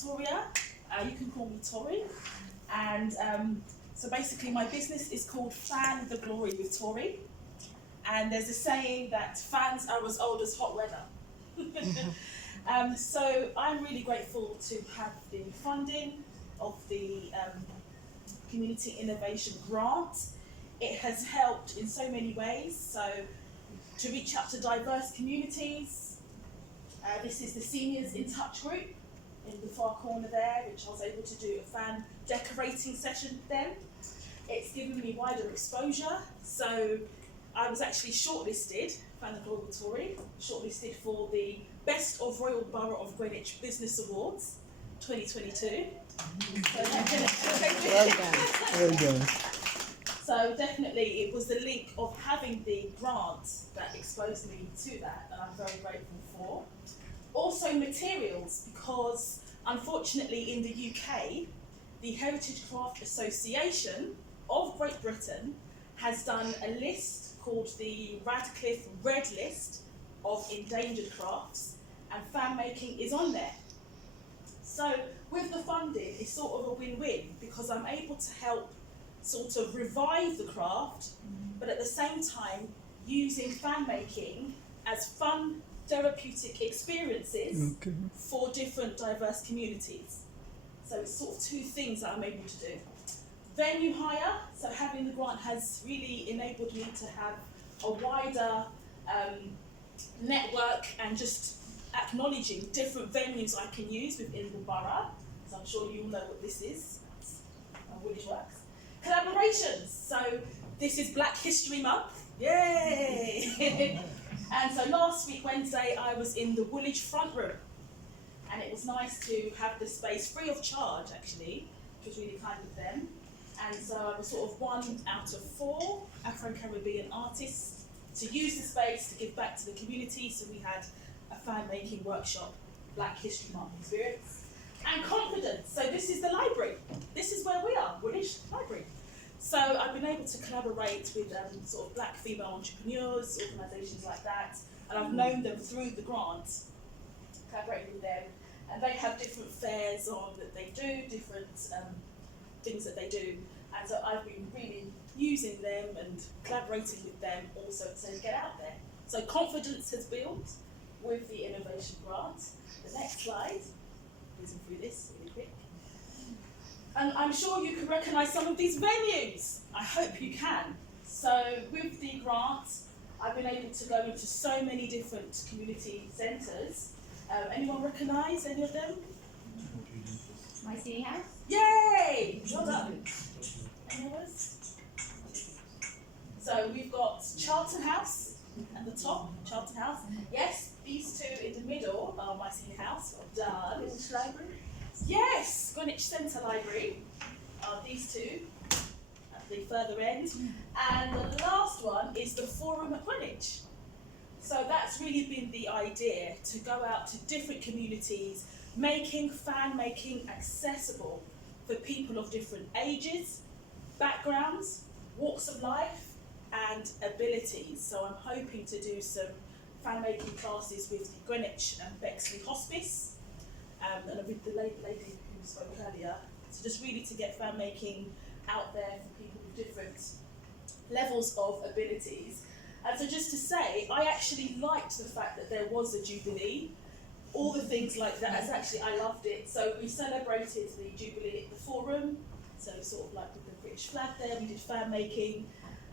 Victoria. You can call me Tori. And so basically my business is called Fan the Glory with Tori. And there's a saying that fans are as old as hot weather. So I'm really grateful to have the funding of the Community Innovation Grant. It has helped in so many ways. So to reach out to diverse communities. This is the Seniors in Touch group in the far corner there, which I was able to do a fan decorating session with them. It's given me wider exposure. So I was actually shortlisted, Fan the Global Tory, shortlisted for the Best of Royal Borough of Greenwich Business Awards 2022. Well done. Well done. So definitely it was the link of having the grant that exposed me to that, and I'm very grateful for. Also materials, because unfortunately in the UK, the Heritage Craft Association of Great Britain has done a list called the Radcliffe Red List of Endangered Crafts, and fan making is on there. So with the funding, it's sort of a win-win, because I'm able to help sort of revive the craft, but at the same time using fan making as fun therapeutic experiences for different diverse communities. So it's sort of two things that I'm able to do. Venue hire, so having the grant has really enabled me to have a wider network and just acknowledging different venues I can use within the borough, so I'm sure you all know what this is. That's how Woolwich works. Collaborations, so this is Black History Month, yay! And so last week, Wednesday, I was in the Woolwich front room, and it was nice to have the space free of charge, actually, which was really kind of them. And so I was sort of 1 out of 4 Afro-Caribbean artists to use the space to give back to the community. So we had a fan-making workshop, Black History Month experience. And confidence, so this is the library. This is where we are, Woolwich Library. So I've been able to collaborate with sort of black female entrepreneurs, organisations like that, and I've known them through the grant, collaborating with them, and they have different fairs on that they do, different things that they do, and so I've been really using them and collaborating with them also to get out there. So confidence has built with the innovation grant. The next slide, whizzing through this really quick. And I'm sure you can recognise some of these venues. I hope you can. So with the grant, I've been able to go into so many different community centres. Anyone recognise any of them? My city house? Yay! Well done. Any others? So we've got Charlton House at the top, Charlton House. Yes, these two in the middle are my city house. Well done. Greenwich Library? Yes, Greenwich Centre Library are these two at the further end. And the last one is the Forum at Greenwich. So that's really been the idea, to go out to different communities, making fan making accessible for people of different ages, backgrounds, walks of life, and abilities. So I'm hoping to do some fan making classes with the Greenwich and Bexley Hospice, and with the lady who spoke earlier, so just really to get fan making out there for people with different levels of abilities. And so just to say, I actually liked the fact that there was a Jubilee, all the things like that. I loved it. So we celebrated the Jubilee at the Forum, so sort of like with the British flag there, we did fan making,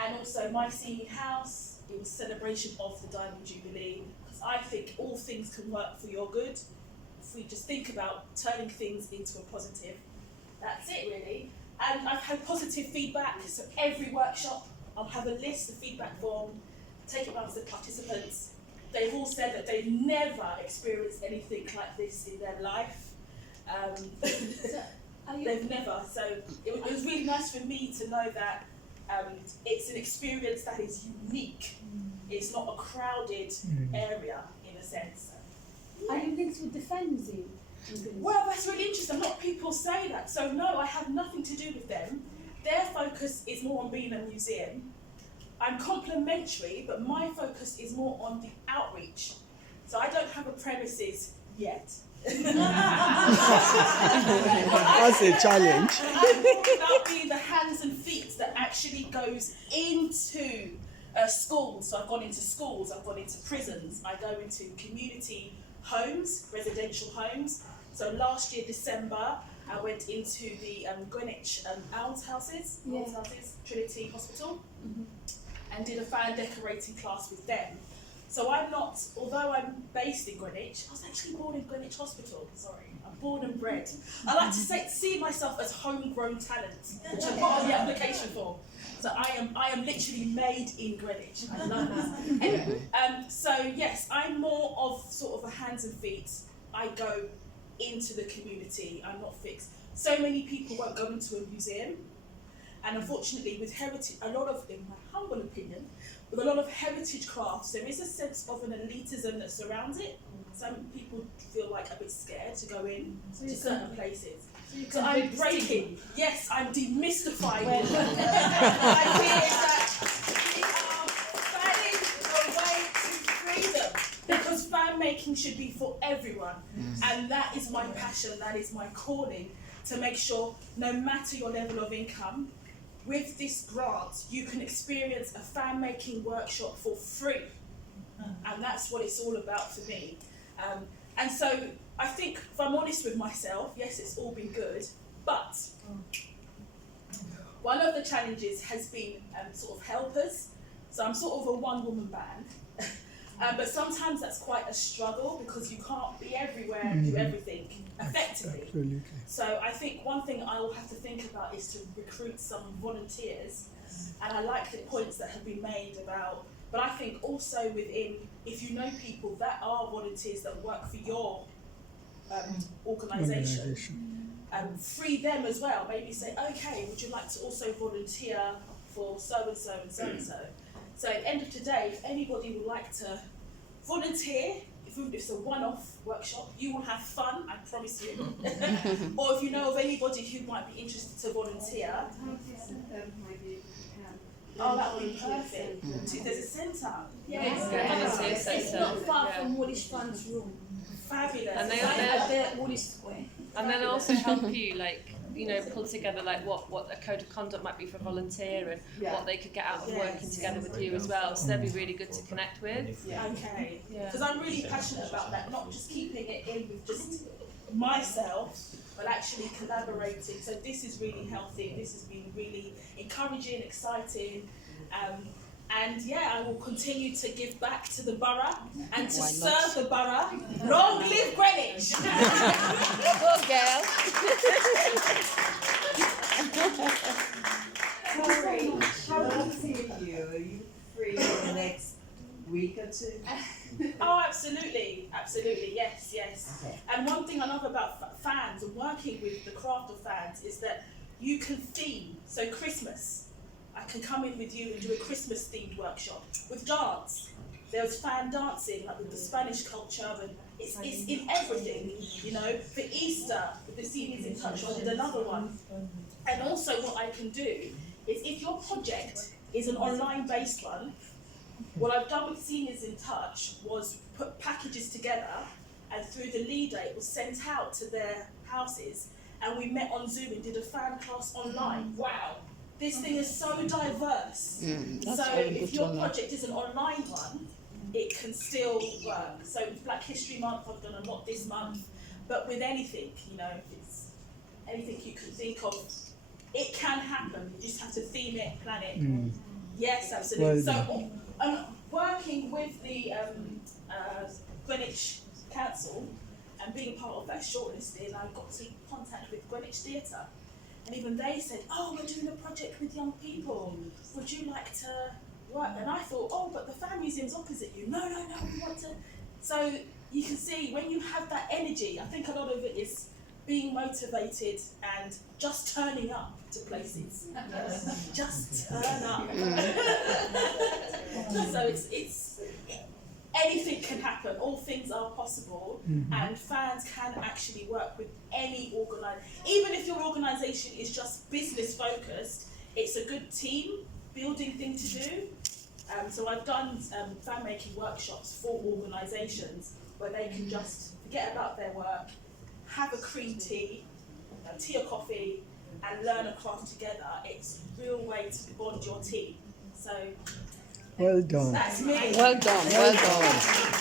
and also my senior house, it was celebration of the Diamond Jubilee, because I think all things can work for your good. If we just think about turning things into a positive, that's it really. And I've had positive feedback, so every workshop I'll have a list, a feedback form, take it around to the participants. They've all said that they've never experienced anything like this in their life. They've never, so it was really nice for me to know that it's an experience that is unique. It's not a crowded area in a sense. Are you linked with the fan museum? Well, that's really interesting. A lot of people say that. So no, I have nothing to do with them. Their focus is more on being a museum. I'm complimentary, but my focus is more on the outreach. So I don't have a premises yet. That's a challenge. I'm more about being the hands and feet that actually goes into schools. So I've gone into schools, I've gone into prisons, I go into community homes, residential homes. So last year, December, I went into the Greenwich almshouses, Trinity Hospital, and did a fan decorating class with them. So I'm not, although I'm based in Greenwich, I was actually born in Greenwich Hospital, sorry. I'm born and bred. I like to see myself as homegrown talent, which I put on the application for. So I am literally made in Greenwich. I love it. Anyway, so yes, I'm more of sort of a hands and feet. I go into the community, I'm not fixed. So many people won't go into a museum. And unfortunately with heritage, a lot of, in my humble opinion, with a lot of heritage crafts, there is a sense of an elitism that surrounds it. Some people feel like a bit scared to go in to certain places. So I'm breaking, yes, I'm demystifying the idea that we are fanning our way to freedom, because fan making should be for everyone. And that is my passion, that is my calling, to make sure no matter your level of income, with this grant, you can experience a fan making workshop for free. And that's what it's all about for me. And so I think, if I'm honest with myself, yes, it's all been good, but one of the challenges has been sort of helpers. So I'm sort of a one-woman band, but sometimes that's quite a struggle because you can't be everywhere and do everything effectively. Absolutely. So I think one thing I will have to think about is to recruit some volunteers, and I like the points that have been made about, but I think also within, if you know people that are volunteers that work for your organisation, free them as well. Maybe say, okay, would you like to also volunteer for so-and-so and so-and-so? So at the end of today, if anybody would like to volunteer, if it's a one-off workshop, you will have fun, I promise you. Or if you know of anybody who might be interested to volunteer, oh, that would be perfect. There's a centre. Yes. It's not far from Woolwich Fund's room. Fabulous. And At the Woolwich Square. And then also help you, like, you know, pull together like what a code of conduct might be for a volunteer and what they could get out of working together with you as well. So they'd be really good to connect with. Okay. Because I'm really passionate about that, not just keeping it in with just myself, but actually collaborating. So this is really healthy. This has been really encouraging, exciting. And yeah, I will continue to give back to the borough and to serve the borough. Long live Greenwich! Go girl. Sorry, how long are you? Are you free in the next week or two? Oh, absolutely, yes. Okay. And one thing I love about fans and working with the craft of fans is that you can theme. So Christmas, I can come in with you and do a Christmas themed workshop with dance. There's fan dancing, like with the Spanish culture, and it's in everything, you know. For Easter, with the Seniors in Touch, I did another one. And also what I can do is, if your project is an online based one, what I've done with Seniors in Touch was put packages together, and through the leader it was sent out to their houses, and we met on Zoom and did a fan class online. Wow, this thing is so diverse. So if your project is an online one, it can still work. So with Black History Month, I've done a lot this month, but with anything, you know, if it's anything you can think of, it can happen. You just have to theme it, plan it. Yes, absolutely. So working with the Greenwich Council and being part of that shortlisting, I got to contact with Greenwich Theatre, and even they said, oh, we're doing a project with young people, would you like to work? And I thought, oh, but the fan museum's opposite you. No, we want to. So you can see, when you have that energy, I think a lot of it is being motivated and just turning up to places. Just turn up. So it's anything can happen, all things are possible, and fans can actually work with any organisation. Even if your organisation is just business focused, it's a good team building thing to do. So I've done fan making workshops for organisations where they can just get about their work, have a cream tea, tea or coffee, and learn a craft together. It's a real way to bond your team. So Well done. that's me. Well done, well done.